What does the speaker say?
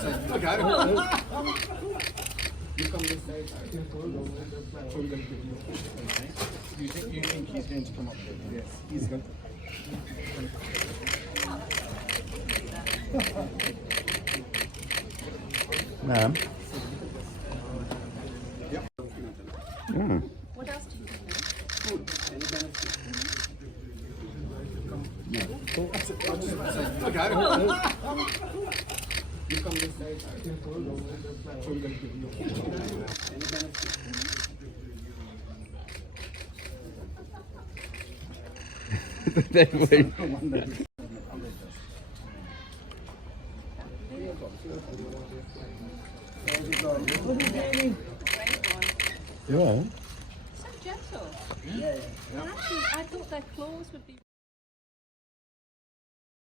Okay. You come this side. You think he's going to come up here? Yes, he's going to. Ma'am. Yep. What else do you think? Food. Any kind of food. Okay. You come this side. Any kind of food. You are? So gentle. Yeah. Actually, I thought their claws would be.